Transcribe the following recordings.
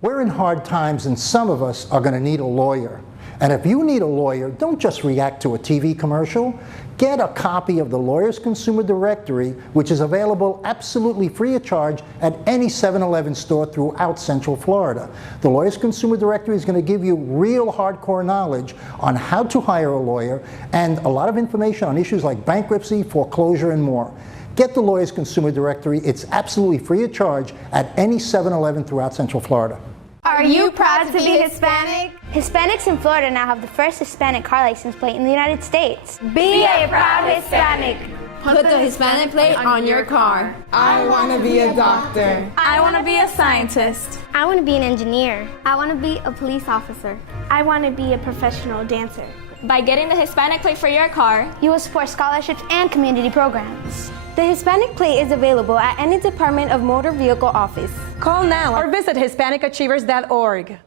We're in hard times and some of us are going to need a lawyer. And if you need a lawyer, don't just react to a TV commercial. Get a copy of the Lawyer's Consumer Directory, which is available absolutely free of charge at any 7-Eleven store throughout Central Florida. The Lawyer's Consumer Directory is going to give you real hardcore knowledge on how to hire a lawyer and a lot of information on issues like bankruptcy, foreclosure, and more. Get the Lawyer's Consumer Directory. It's absolutely free of charge at any 7-Eleven throughout Central Florida. Are you proud to be Hispanic? Hispanics in Florida now have the first Hispanic car license plate in the United States. Be a proud Hispanic. Put the Hispanic plate on your car. I want to be a doctor. I want to be a scientist. I want to be an engineer. I want to be a police officer. I want to be a professional dancer. By getting the Hispanic plate for your car, you will support scholarships and community programs. The Hispanic plate is available at any Department of Motor Vehicle office. Call now or visit HispanicAchievers.org.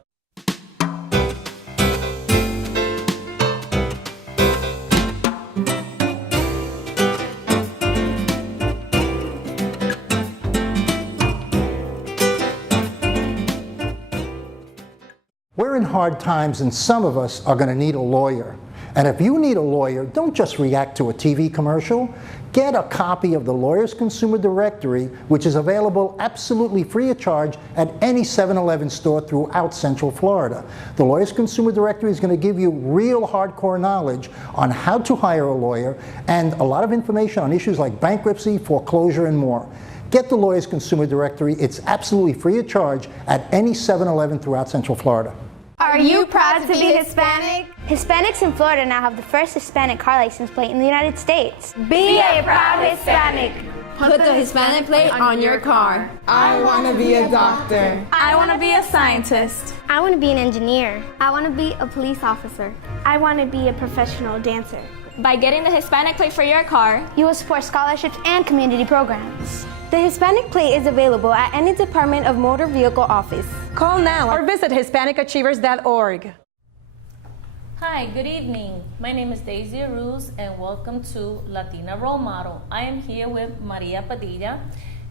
We're in hard times and some of us are going to need a lawyer. And if you need a lawyer, don't just react to a TV commercial. Get a copy of the Lawyer's Consumer Directory, which is available absolutely free of charge at any 7-Eleven store throughout Central Florida. The Lawyer's Consumer Directory is going to give you real hardcore knowledge on how to hire a lawyer and a lot of information on issues like bankruptcy, foreclosure, and more. Get the Lawyer's Consumer Directory. It's absolutely free of charge at any 7-Eleven throughout Central Florida. Are you proud to be Hispanic? Hispanics in Florida now have the first Hispanic car license plate in the United States. Be a proud Hispanic. Put the Hispanic plate on your car. I want to be a doctor. I want to be a scientist. I want to be an engineer. I want to be a police officer. I want to be a professional dancer. By getting the Hispanic plate for your car, you will support scholarships and community programs. The Hispanic plate is available at any Department of Motor Vehicle office. Call now or visit HispanicAchievers.org. Hi, good evening. My name is Daisy Aruz and welcome to Latina Role Model. I am here with Maria Padilla,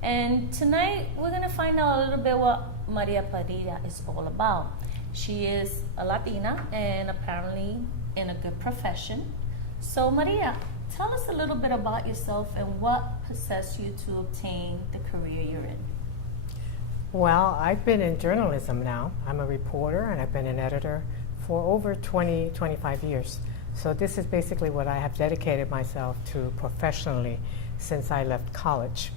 and tonight we're going to find out a little bit what Maria Padilla is all about. She is a Latina and apparently in a good profession. So Maria, tell us a little bit about yourself and what possessed you to obtain the career you're in. Well, I've been in journalism now. I'm a reporter and I've been an editor for over 25 years. So this is basically what I have dedicated myself to professionally since I left college.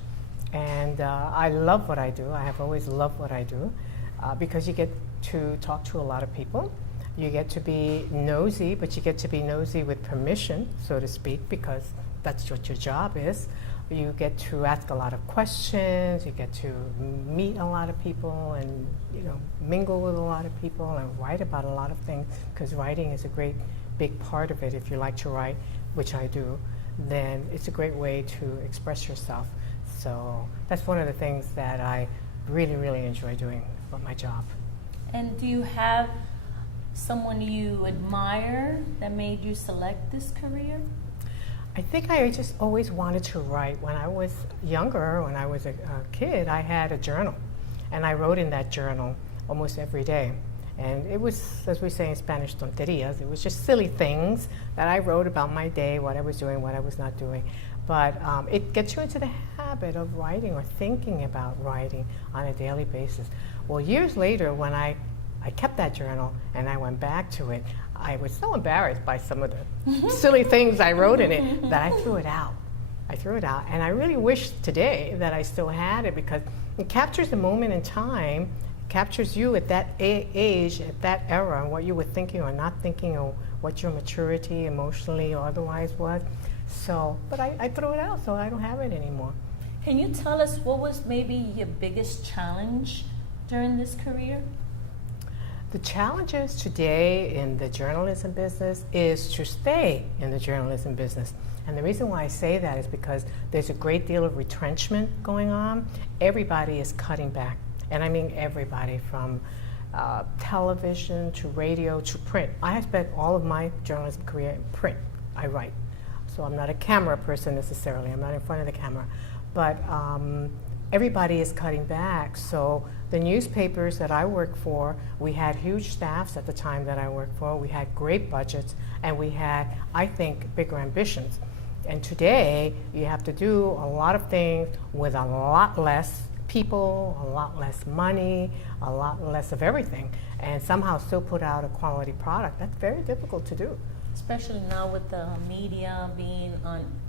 And I love what I do. I have always loved what I do because you get to talk to a lot of people. You get to be nosy, but you get to be nosy with permission, so to speak, because that's what your job is. You get to ask a lot of questions, you get to meet a lot of people and mingle with a lot of people and write about a lot of things, because writing is a great big part of it. If you like to write, which I do, then it's a great way to express yourself. So that's one of the things that I really, really enjoy doing about my job. And do you have someone you admire that made you select this career? I think I just always wanted to write. When I was younger, when I was a kid, I had a journal, and I wrote in that journal almost every day. And it was, as we say in Spanish, tonterías. It was just silly things that I wrote about my day, what I was doing, what I was not doing. But it gets you into the habit of writing or thinking about writing on a daily basis. Well, years later, when I kept that journal and I went back to it, I was so embarrassed by some of the silly things I wrote in it that I threw it out. I threw it out, and I really wish today that I still had it, because it captures a moment in time, captures you at that age, at that era, and what you were thinking or not thinking, or what your maturity emotionally or otherwise was. So, but I threw it out, so I don't have it anymore. Can you tell us what was maybe your biggest challenge during this career? The challenges today in the journalism business is to stay in the journalism business. And the reason why I say that is because there's a great deal of retrenchment going on. Everybody is cutting back. And I mean everybody, from television to radio to print. I have spent all of my journalism career in print. I write. So I'm not a camera person necessarily. I'm not in front of the camera. But everybody is cutting back. So the newspapers that I work for, we had huge staffs at the time that I worked for. We had great budgets, and we had, I think, bigger ambitions. And today, you have to do a lot of things with a lot less people, a lot less money, a lot less of everything, and somehow still put out a quality product. That's very difficult to do. Especially now with the media being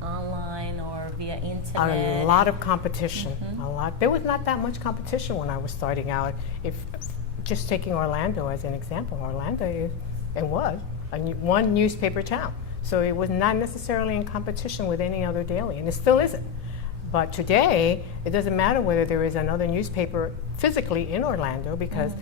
online or via internet. A lot of competition, a lot. There was not that much competition when I was starting out. If just taking Orlando as an example, Orlando is, and was one newspaper town. So it was not necessarily in competition with any other daily, and it still isn't. But today, it doesn't matter whether there is another newspaper physically in Orlando, because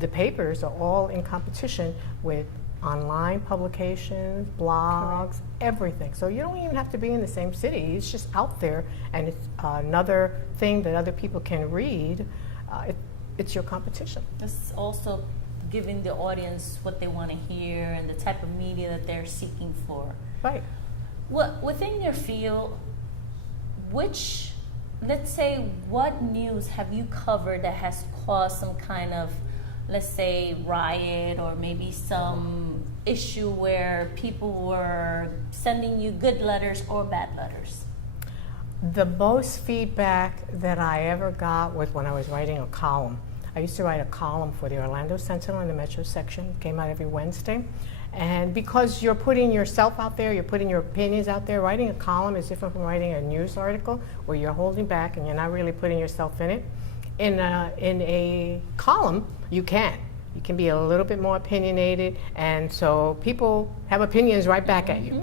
the papers are all in competition with online publications, blogs, everything. So you don't even have to be in the same city. It's just out there, and it's another thing that other people can read. It's your competition. It's also giving the audience what they want to hear and the type of media that they're seeking for. Right. Within your field, let's say, what news have you covered that has caused some kind of, let's say, riot or maybe some issue where people were sending you good letters or bad letters? The most feedback that I ever got was when I was writing a column. I used to write a column for the Orlando Sentinel in the Metro section. It came out every Wednesday. And because you're putting yourself out there, you're putting your opinions out there, writing a column is different from writing a news article where you're holding back and you're not really putting yourself in it. In a column, you can be a little bit more opinionated, and so people have opinions right back at you.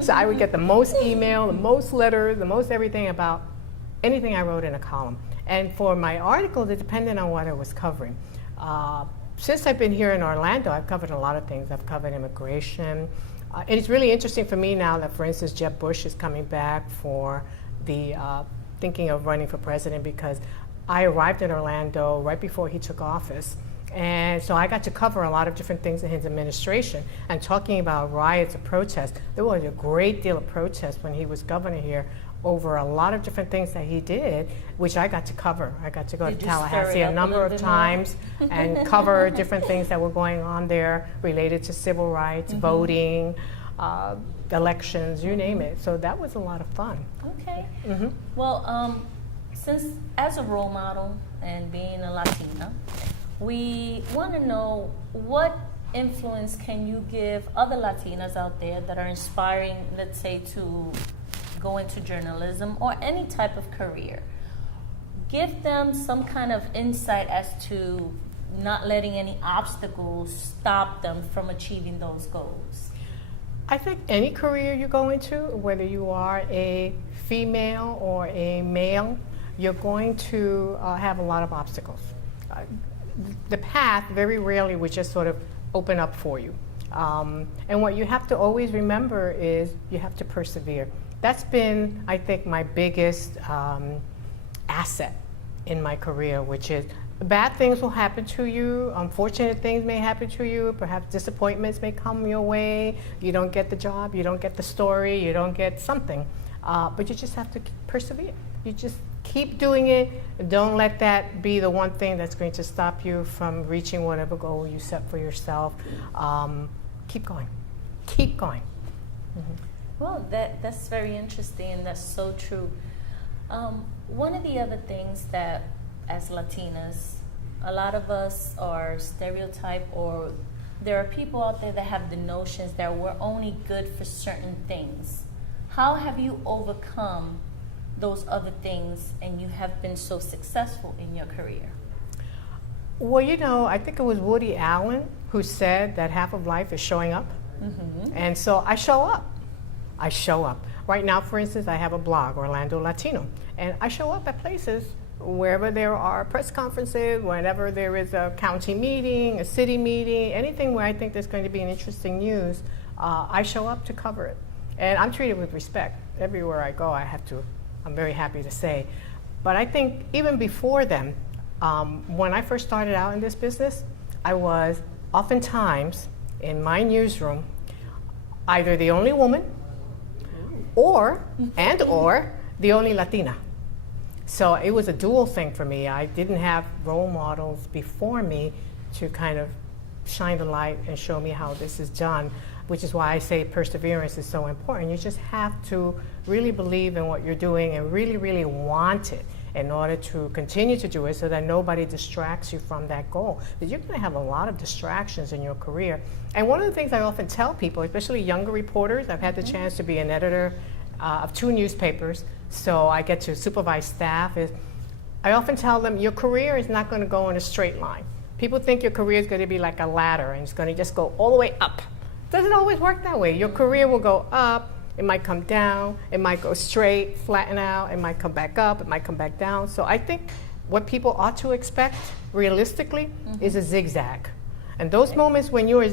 So I would get the most email, the most letters, the most everything about anything I wrote in a column. And for my articles, it depended on what I was covering. Since I've been here in Orlando, I've covered a lot of things. I've covered immigration. And it's really interesting for me now that, for instance, Jeb Bush is coming back for the thinking of running for president, because I arrived in Orlando right before he took office. And so I got to cover a lot of different things in his administration. And talking about riots or protests, there was a great deal of protest when he was governor here over a lot of different things that he did, which I got to cover. I got to go to Tallahassee a number of times and cover different things that were going on there related to civil rights, voting, elections, you name it. So that was a lot of fun. Okay. Well, since as a role model and being a Latina, we want to know, what influence can you give other Latinas out there that are inspiring, let's say, to go into journalism or any type of career? Give them some kind of insight as to not letting any obstacles stop them from achieving those goals. I think any career you go into, whether you are a female or a male, you're going to have a lot of obstacles. The path very rarely would just sort of open up for you. And what you have to always remember is you have to persevere. That's been, I think, my biggest asset in my career, which is bad things will happen to you, unfortunate things may happen to you, perhaps disappointments may come your way, you don't get the job, you don't get the story, you don't get something, but you just have to persevere. You just keep doing it. Don't let that be the one thing that's going to stop you from reaching whatever goal you set for yourself. Keep going. Keep going. Well, that's very interesting, and that's so true. One of the other things that, as Latinas, a lot of us are stereotyped, or there are people out there that have the notions that we're only good for certain things. How have you overcome those other things, and you have been so successful in your career? Well, you know, I think it was Woody Allen who said that half of life is showing up. And so I show up. I show up. Right now, for instance, I have a blog, Orlando Latino, and I show up at places wherever there are press conferences, whenever there is a county meeting, a city meeting, anything where I think there's going to be an interesting news, I show up to cover it. And I'm treated with respect. Everywhere I go, I'm very happy to say. But I think even before then, when I first started out in this business, I was oftentimes in my newsroom either the only woman or the only Latina. So it was a dual thing for me. I didn't have role models before me to kind of shine the light and show me how this is done, which is why I say perseverance is so important. You just have to really believe in what you're doing and really, really want it in order to continue to do it so that nobody distracts you from that goal. Because you're going to have a lot of distractions in your career. And one of the things I often tell people, especially younger reporters, I've had the chance to be an editor of 2 newspapers, so I get to supervise staff, is I often tell them your career is not going to go in a straight line. People think your career is going to be like a ladder and it's going to just go all the way up. It doesn't always work that way. Your career will go up, it might come down, it might go straight, flatten out, it might come back up, it might come back down. So I think what people ought to expect realistically is a zigzag. And those moments when you're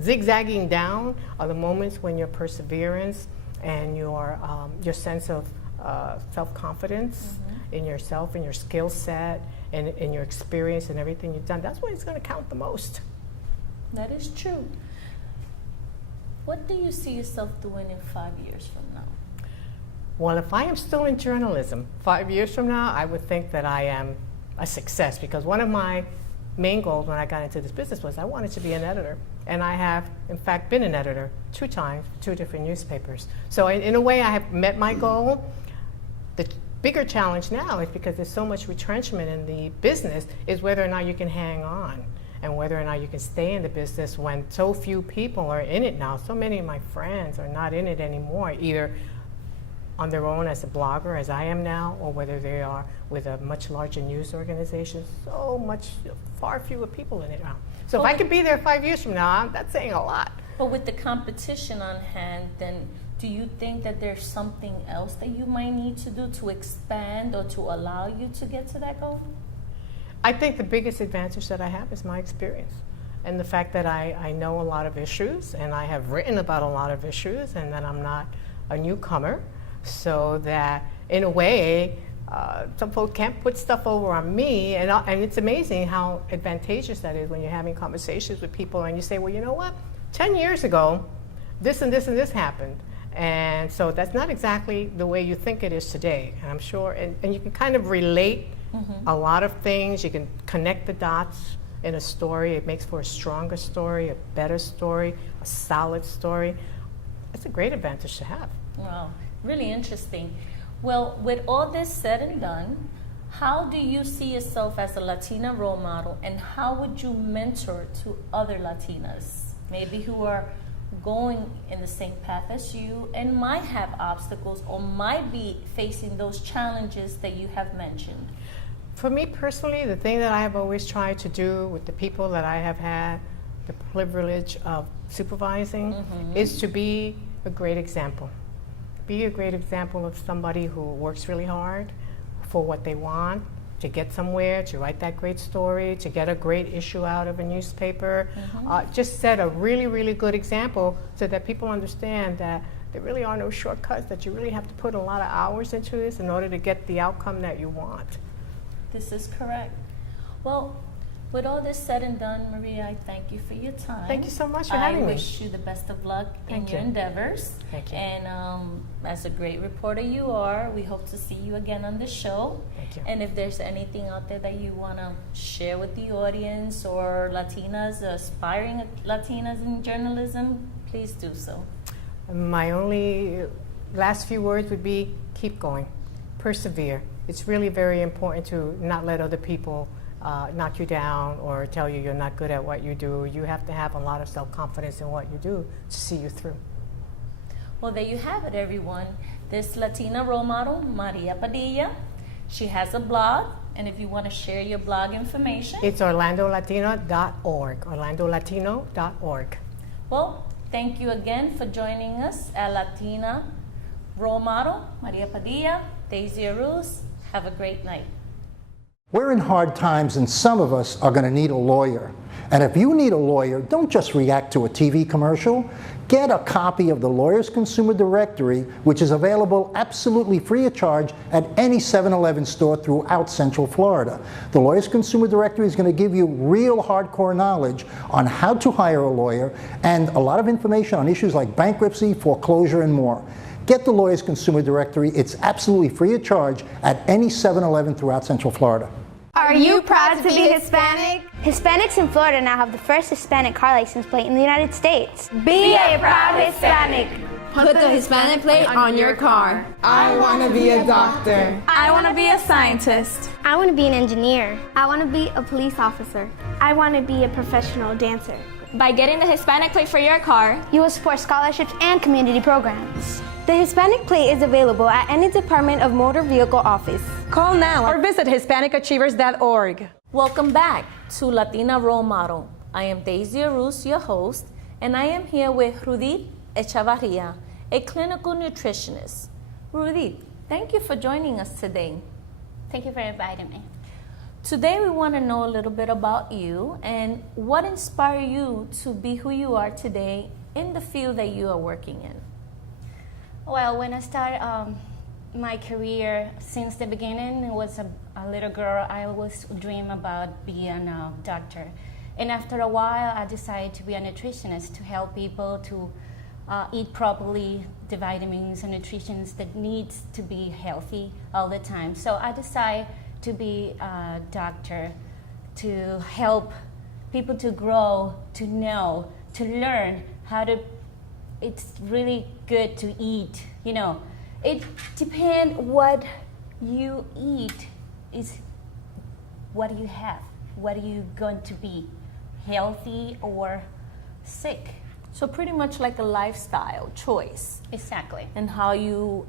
zigzagging down are the moments when your perseverance and your sense of self-confidence in yourself and your skill set and in your experience and everything you've done, that's when it's going to count the most. That is true. What do you see yourself doing in 5 years from now? Well, if I am still in journalism 5 years from now, I would think that I am a success, because one of my main goals when I got into this business was I wanted to be an editor. And I have, in fact, been an editor 2 times, 2 different newspapers. So in a way, I have met my goal. The bigger challenge now is, because there's so much retrenchment in the business, is whether or not you can hang on and whether or not you can stay in the business when so few people are in it now. So many of my friends are not in it anymore, either on their own as a blogger, as I am now, or whether they are with a much larger news organization. Far fewer people in it now. So if I could be there 5 years from now, that's saying a lot. But with the competition on hand, then do you think that there's something else that you might need to do to expand or to allow you to get to that goal? I think the biggest advantage that I have is my experience and the fact that I know a lot of issues, and I have written about a lot of issues, and that I'm not a newcomer, so that in a way some folks can't put stuff over on me, and it's amazing how advantageous that is when you're having conversations with people and you say, well, you know what, 10 years ago this and this and this happened, and so that's not exactly the way you think it is today. And I'm sure, and you can kind of relate a lot of things. You can connect the dots in a story. It makes for a stronger story, a better story, a solid story. It's a great advantage to have. Wow, really interesting. Well, with all this said and done, how do you see yourself as a Latina role model, and how would you mentor to other Latinas, maybe who are going in the same path as you and might have obstacles or might be facing those challenges that you have mentioned? For me personally, the thing that I have always tried to do with the people that I have had the privilege of supervising is to be a great example. Be a great example of somebody who works really hard for what they want, to get somewhere, to write that great story, to get a great issue out of a newspaper. Just set a really, really good example so that people understand that there really are no shortcuts, that you really have to put a lot of hours into this in order to get the outcome that you want. This is correct. Well, with all this said and done, Maria, I thank you for your time. Thank you so much for having me. I wish you the best of luck in your endeavors. Thank you. And as a great reporter you are, we hope to see you again on the show. Thank you. And if there's anything out there that you want to share with the audience, or Latinas, aspiring Latinas in journalism, please do so. My only last few words would be keep going, persevere. It's really very important to not let other people knock you down or tell you you're not good at what you do. You have to have a lot of self-confidence in what you do to see you through. Well, there you have it, everyone. This Latina role model, Maria Padilla, she has a blog, and if you want to share your blog information, it's orlandolatino.org, orlandolatino.org. Well, thank you again for joining us at Latina role model, Maria Padilla, Daisy Aruz. Have a great night. We're in hard times, and some of us are going to need a lawyer. And if you need a lawyer, don't just react to a TV commercial. Get a copy of the Lawyers Consumer Directory, which is available absolutely free of charge at any 7-Eleven store throughout Central Florida. The Lawyers Consumer Directory is going to give you real hardcore knowledge on how to hire a lawyer and a lot of information on issues like bankruptcy, foreclosure, and more. Get the Lawyer's Consumer Directory. It's absolutely free of charge at any 7-Eleven throughout Central Florida. Are you proud to be Hispanic? Hispanics in Florida now have the first Hispanic car license plate in the United States. Be a proud Hispanic. Put the Hispanic plate on your car. I want to be a doctor. I want to be a scientist. I want to be an engineer. I want to be a police officer. I want to be a professional dancer. By getting the Hispanic plate for your car, You will support scholarships and community programs. The Hispanic plate is available at any Department of Motor Vehicle office. Call now or visit HispanicAchievers.org. Welcome back to Latina Role Model. I am Daisy Aruz, your host, and I am here with Rudy Echavarria, a clinical nutritionist. Rudy, thank you for joining us today. Thank you for inviting me. Today we want to know a little bit about you and what inspired you to be who you are today in the field that you are working in. Well, when I started my career, since the beginning, it was a little girl, I always dream about being a doctor. And after a while, I decided to be a nutritionist to help people to eat properly, the vitamins and nutrients that needs to be healthy all the time. So I decided to be a doctor to help people to grow, to know, to learn how to. It's really good to eat. You know, it depends what you eat is what you have. What are you going to be, healthy or sick? So pretty much like a lifestyle choice. Exactly. And how you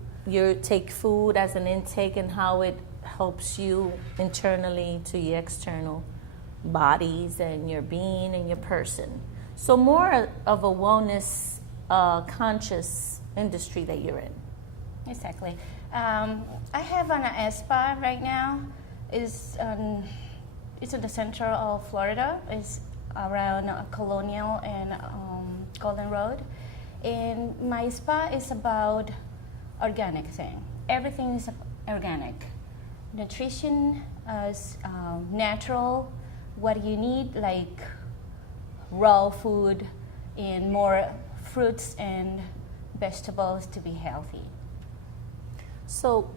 take food as an intake and how it helps you internally to your external bodies and your being and your person. So more of a wellness conscious industry that you're in. Exactly. I have an spa right now. It's in the center of Florida. It's around Colonial and Golden Road. And my spa is about organic thing. Everything is organic. Nutrition is natural. What you need, like raw food and more fruits and vegetables to be healthy. So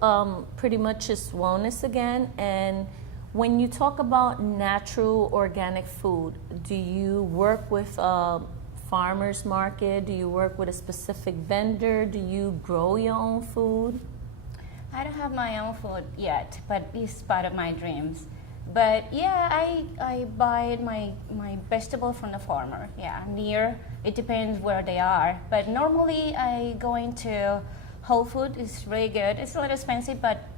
pretty much it's wellness again. And when you talk about natural organic food, do you work with a farmer's market? Do you work with a specific vendor? Do you grow your own food? I don't have my own food yet, but it's part of my dreams. But yeah, I buy my vegetable from the farmer. Yeah, near. It depends where they are. But normally I go into Whole Food. It's really good. It's a little expensive, but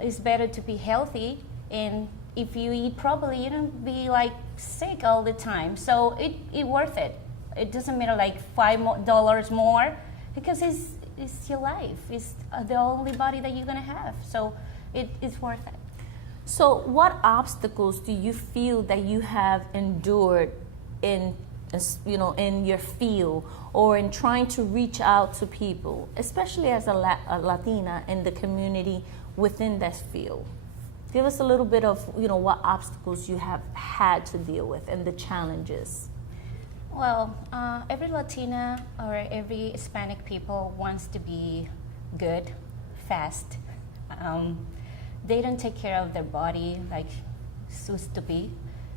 it's better to be healthy. And if you eat properly, you don't be like sick all the time. So it's worth it. It doesn't matter like $5 more because it's your life. It's the only body that you're gonna have. So it's worth it. So what obstacles do you feel that you have endured in your field or in trying to reach out to people, especially as a Latina in the community within that field? Give us a little bit of what obstacles you have had to deal with and the challenges. Well, every Latina or every Hispanic people wants to be good, fast. They don't take care of their body like supposed to be.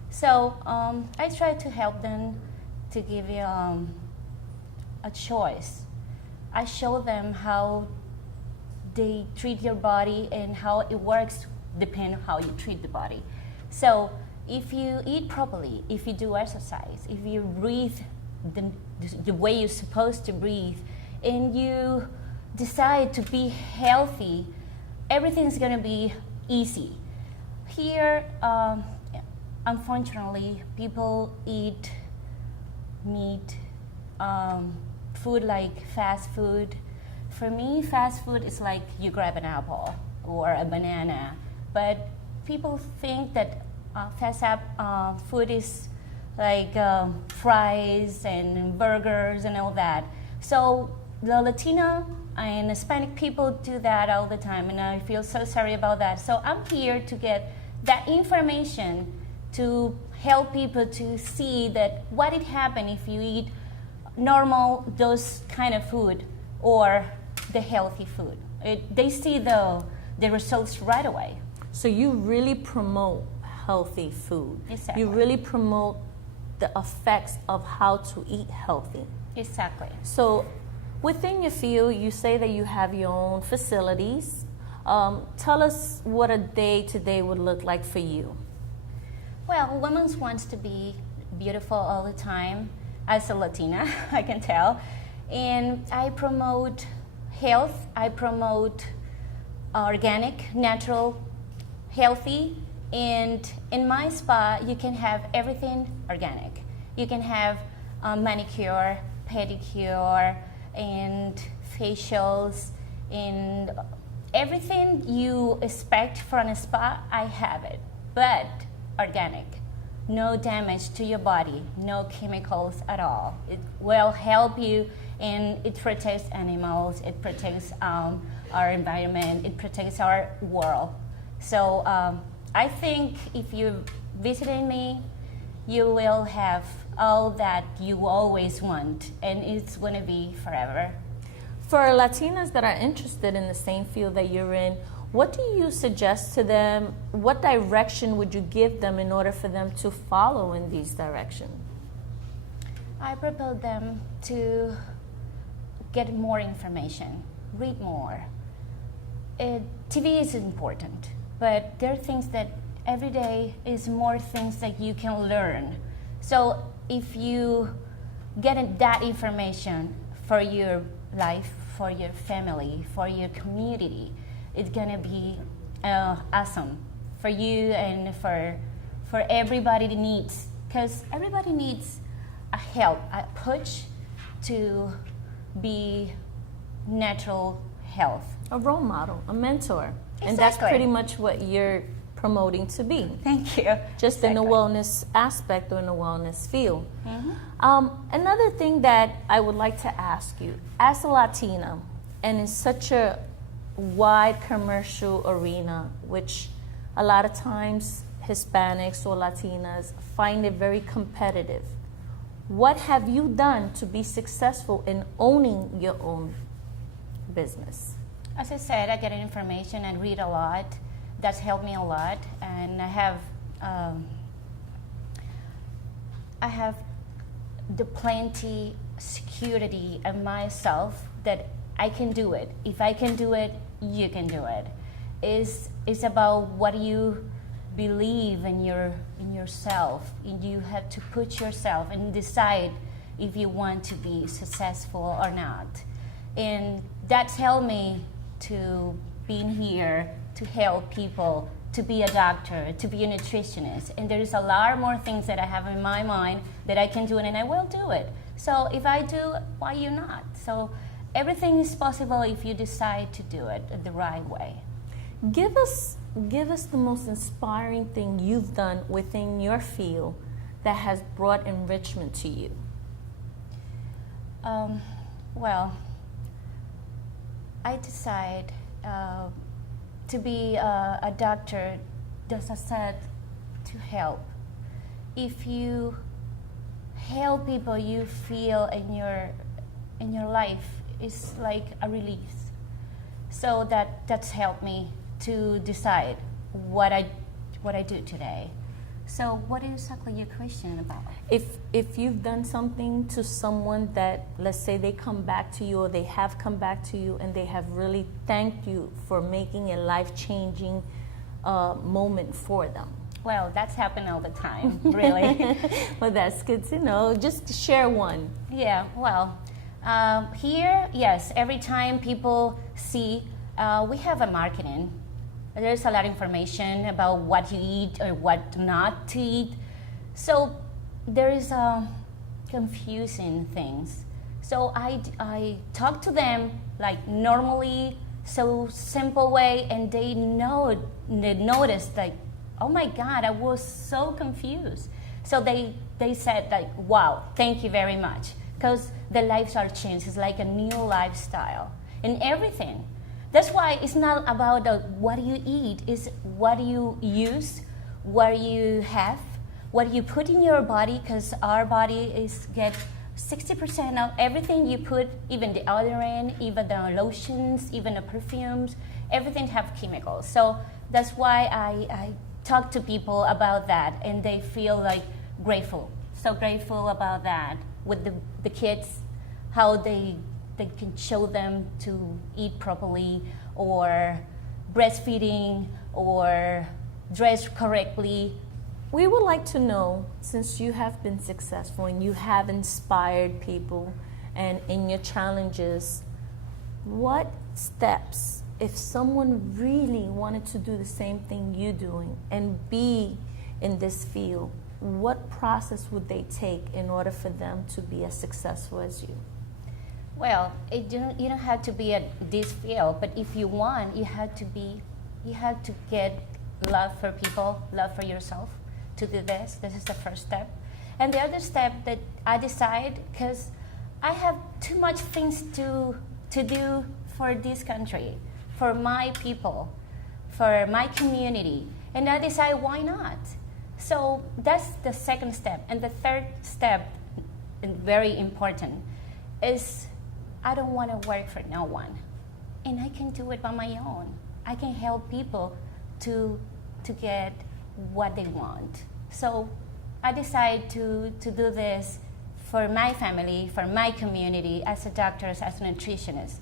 So I try to help them to give you a choice. I show them how they treat your body and how it works depending on how you treat the body. So if you eat properly, if you do exercise, if you breathe the way you're supposed to breathe, and you decide to be healthy, everything's gonna be easy. Here, unfortunately, people eat meat, food like fast food. For me, fast food is like you grab an apple or a banana, but people think that fast food is like fries and burgers and all that. So the Latino and Hispanic people do that all the time, and I feel so sorry about that. So I'm here to get that information to help people to see that what it happen if you eat normal, those kind of food, or the healthy food. They see the results right away. So you really promote healthy food. Exactly. You really promote the effects of how to eat healthy. Exactly. So within your field, you say that you have your own facilities. Tell us what a day-to-day would look like for you. Well, women wants to be beautiful all the time. As a Latina, I can tell. And I promote health. I promote organic, natural, healthy. And in my spa, you can have everything organic. You can have manicure, pedicure, and facials, and everything you expect from a spa, I have it. But organic. No damage to your body, no chemicals at all. It will help you, and it protects animals, it protects our environment, it protects our world. So I think if you're visiting me, you will have all that you always want, and it's going to be forever. For Latinas that are interested in the same field that you're in, what do you suggest to them? What direction would you give them in order for them to follow in these directions? I propose them to get more information, read more. TV is important, but there are things that every day is more things that you can learn. So if you get that information for your life, for your family, for your community, it's gonna be awesome for you and for everybody that needs, because everybody needs a help, a push to be natural health. A role model, a mentor. Exactly. And that's pretty much what you're promoting to be. Thank you. Just exactly. in the wellness aspect or in the wellness field. Mm-hmm. Another thing that I would like to ask you, as a Latina, and in such a wide commercial arena, which a lot of times Hispanics or Latinas find it very competitive, what have you done to be successful in owning your own business? As I said, I get information and read a lot. That's helped me a lot, and I have the plenty security of myself that I can do it. If I can do it, you can do it. It's about what you believe in yourself. You have to put yourself and decide if you want to be successful or not. And that's helped me to being here to help people, to be a doctor, to be a nutritionist. And there's a lot more things that I have in my mind that I can do, and I will do it. So if I do, why you not? So everything is possible if you decide to do it the right way. Give us the most inspiring thing you've done within your field that has brought enrichment to you. Well, I decide to be a doctor, as I said, to help. If you help people, you feel in your life is like a release. So that's helped me to decide what I do today. So what is exactly your question about? If you've done something to someone that, let's say they come back to you or they have come back to you and they have really thanked you for making a life-changing moment for them. Well, that's happened all the time, really. Well, that's good to know. Just share one. Yeah, well, here, yes, every time people see, we have a marketing. There's a lot of information about what you eat or what not to eat. So there is confusing things. So I talk to them like normally, so simple way, and they notice like, oh my God, I was so confused. So they said like, wow, thank you very much. Because the lives are changed. It's like a new lifestyle in everything. That's why it's not about what you eat, it's what you use, what you have, what you put in your body, because our body is get 60% of everything you put, even the deodorant, even the lotions, even the perfumes, everything have chemicals. So that's why I talk to people about that, and they feel like grateful, so grateful about that with the kids, how they can show them to eat properly, or breastfeeding, or dress correctly. We would like to know, since you have been successful and you have inspired people and in your challenges, what steps, if someone really wanted to do the same thing you're doing and be in this field, what process would they take in order for them to be as successful as you? Well, you don't have to be at this field, but if you want, you have to get love for people, love for yourself. To do this is the first step. And the other step that I decide, because I have too much things to do for this country, for my people, for my community, and I decide why not. So that's the second step. And the third step, and very important, is I don't want to work for no one, and I can do it by my own. I can help people to get what they want. So I decided to do this for my family, for my community, as a doctor, as a nutritionist.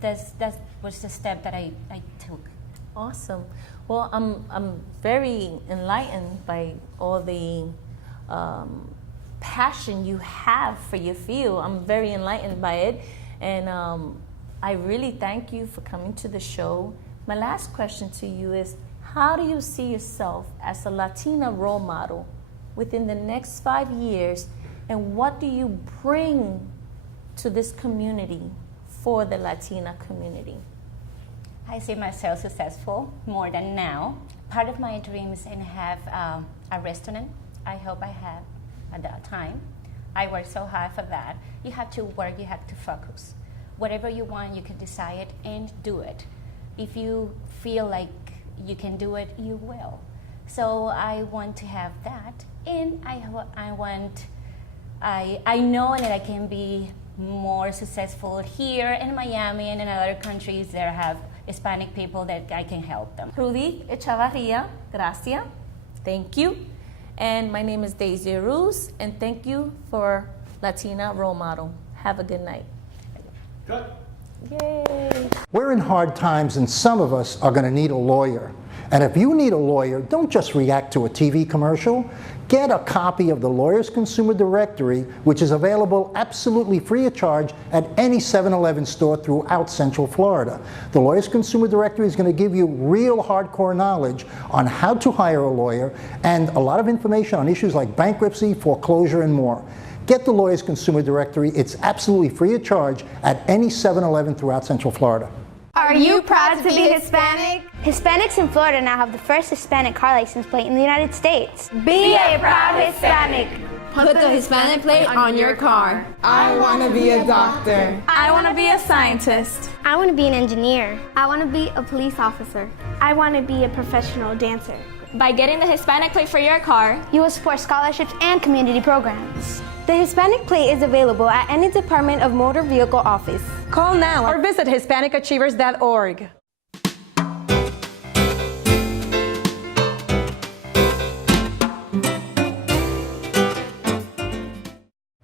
That was the step that I took. Awesome. Well, I'm very enlightened by all the passion you have for your field. I'm very enlightened by it, and I really thank you for coming to the show. My last question to you is, how do you see yourself as a Latina role model within the next 5 years, and what do you bring to this community for the Latina community? I see myself successful more than now. Part of my dream is to have a restaurant. I hope I have at that time. I work so hard for that. You have to work, you have to focus. Whatever you want, you can decide it and do it. If you feel like you can do it, you will. So I want to have that, and I know that I can be more successful here in Miami and in other countries that have Hispanic people that I can help them. Rudy Echavarria, gracias. Thank you. And my name is Daisy Ruz, and thank you for Latina Role Model. Have a good night. Cut. Yay. We're in hard times, and some of us are going to need a lawyer. And if you need a lawyer, don't just react to a TV commercial. Get a copy of the Lawyers Consumer Directory, which is available absolutely free of charge at any 7-Eleven store throughout Central Florida. The Lawyers Consumer Directory is going to give you real hardcore knowledge on how to hire a lawyer and a lot of information on issues like bankruptcy, foreclosure, and more. Get the Lawyers Consumer Directory. It's absolutely free of charge at any 7-Eleven throughout Central Florida. Are you proud to be Hispanic? Hispanics in Florida now have the first Hispanic car license plate in the United States. Be a proud Hispanic. Put the Hispanic plate on your car. I want to be a doctor. I want to be a scientist. I want to be an engineer. I want to be a police officer. I want to be a professional dancer. By getting the Hispanic plate for your car, You will support scholarships and community programs. The Hispanic plate is available at any Department of Motor Vehicle office. Call now or visit HispanicAchievers.org.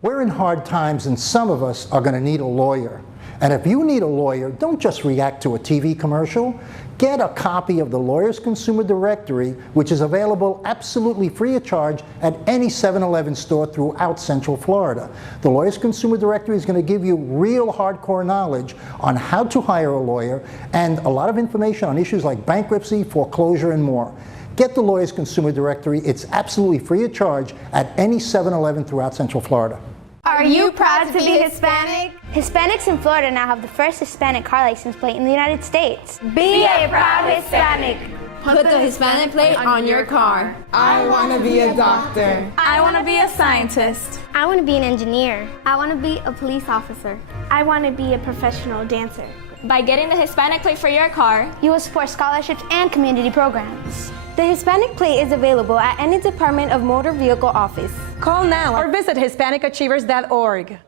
We're in hard times, and some of us are going to need a lawyer. And if you need a lawyer, don't just react to a TV commercial. Get a copy of the Lawyers Consumer Directory, which is available absolutely free of charge at any 7-Eleven store throughout Central Florida. The Lawyers Consumer Directory is going to give you real hardcore knowledge on how to hire a lawyer and a lot of information on issues like bankruptcy, foreclosure, and more. Get the Lawyers Consumer Directory. It's absolutely free of charge at any 7-Eleven throughout Central Florida. Are you proud to be Hispanic? Hispanics in Florida now have the first Hispanic car license plate in the United States. Be a proud Hispanic. Put the Hispanic plate on your car. I want to be a doctor. I want to be a scientist. I want to be an engineer. I want to be a police officer. I want to be a professional dancer. By getting the Hispanic plate for your car, You will support scholarships and community programs. The Hispanic plate is available at any Department of Motor Vehicle office. Call now or visit HispanicAchievers.org.